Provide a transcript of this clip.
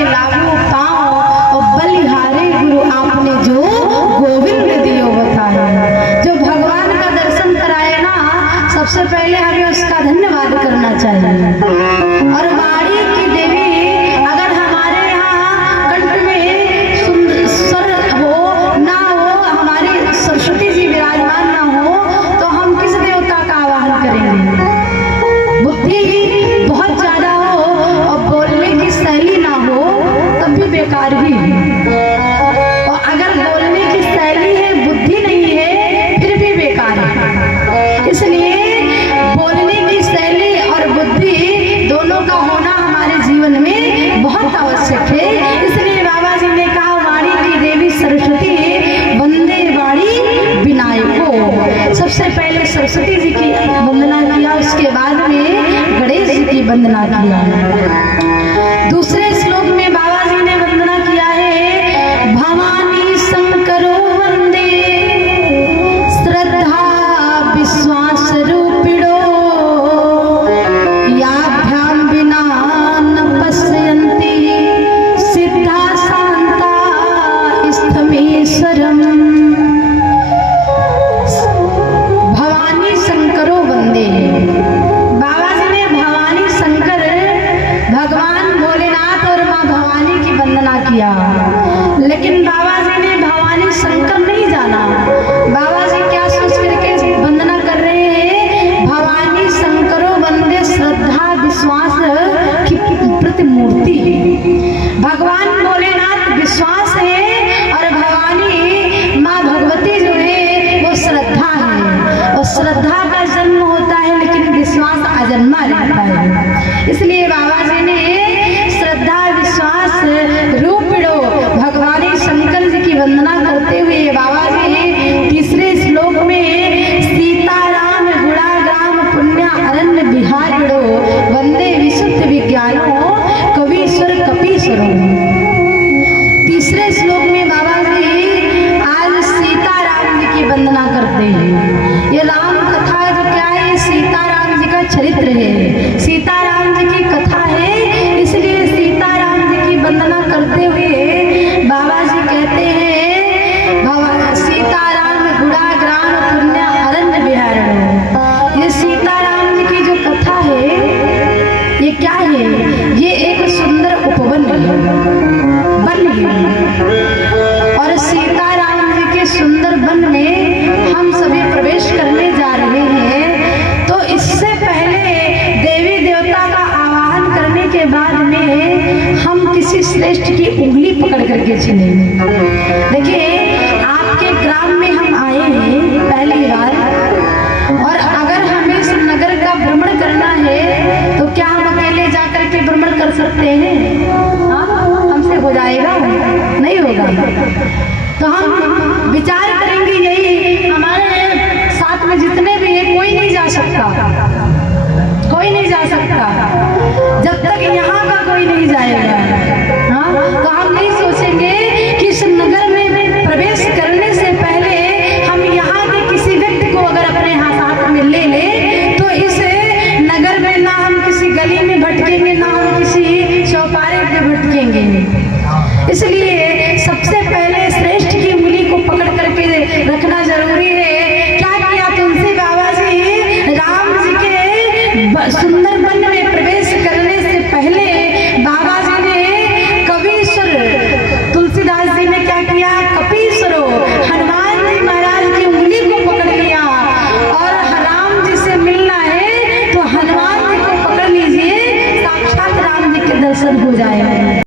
लागे लागू पाँव और बलिहारे गुरु आपने जो गोविंद दियो बताए। जो भगवान का दर्शन कराए ना, सबसे पहले हमें उसका धन्यवाद करना चाहिए। और वाणी की देवी अगर हमारे यहाँ कंठ में स्वर हो ना हो, हमारी सरस्वती जी विराजमान ना हो, तो हम किस देवता का आवाहन करेंगे। बुद्धि बहुत ज्यादा हो और बोलने की शैली ना हो तब भी बेकार ही है। और अगर बोलने की शैली है, बुद्धि नहीं है, फिर भी बेकार है। इसलिए बोलने की शैली और बुद्धि दोनों का होना हमारे जीवन में बहुत आवश्यक है। इसलिए बाबा जी ने कहा वाणी की देवी सरस्वती वंदे वाणी विनायको। सबसे पहले सरस्वती जी की वंदना किया, उसके बाद में गणेश जी की वंदना किया। दूसरे श्लोक में बाबा जी ने वंदना किया है भवानी शंकरो वंदे श्रद्धा विश्वास रूपिणो याभ्याम विना न पश्यन्ति सिद्धा शांता स्थमेश्वरम। भवानी शंकरो वंदे, बाबा जी ने भवानी शंकर भगवान भोलेनाथ और माँ भवानी की वंदना किया। लेकिन बाबा जी ने भवानी शंकर नहीं जाना। बाबा जी क्या सोच करके वंदना कर रहे हैं, भवानी शंकरो वंदे श्रद्धा विश्वास की प्रतिमूर्ति। भगवान भोलेनाथ विश्वास है और भवानी माँ भगवती जो है वो श्रद्धा है। और श्रद्धा का जन्म होता है लेकिन विश्वास अजन्मा रहता है। इसलिए बाबा जी ने श्रद्धा विश्वास रूपिणो भगवानी शंकर जी की वंदना करते हुए बाबा जी तीसरे श्लोक में सीताराम गुणाग्राम पुण्य अरण्य बिहारिणो वंदे विशुद्ध विज्ञानो कवीश्वर कपीश्वरो। तीसरे श्लोक में बाबा जी आज सीताराम जी की वंदना करते हैं। ये राम कथा जो क्या है, सीताराम जी का चरित्र है, सीताराम जी की कथा है। इसलिए सीताराम जी की वंदना करते हुए बाबा जी कहते हैं भगवान सीताराम गुणाग्राम पुण्य अरण्य बिहारिणो। ये सीताराम जी की जो कथा है ये क्या है, ये एक सुंदर उपवन है, वन है। और सीताराम जी के सुंदर वन में हम सभी प्रवेश करने जा रहे हैं। तो इससे पहले देवी देवता का आवाहन करने के बाद में हम किसी श्रेष्ठ की उंगली पकड़ करके चलेंगे। देखिए आपके ग्राम में हम आए हैं पहली बार, और अगर हमें इस नगर का भ्रमण करना है तो क्या हम अकेले जाकर के भ्रमण कर सकते हैं? हाँ, हमसे हो जाएगा? नहीं होगा। तो हम विचार करेंगे यही, हमारे साथ में जितने भी है कोई नहीं जा सकता, कोई नहीं जा सकता जब तक यहाँ का कोई नहीं जाएगा। हाँ, तो हम नहीं सोचेंगे कि इस नगर में प्रवेश करने से पहले हम यहाँ के किसी व्यक्ति को अगर अपने साथ में ले ले तो इस नगर में ना हम किसी गली में भटकेंगे, ना हम किसी चौपारे पे भटकेंगे। इसलिए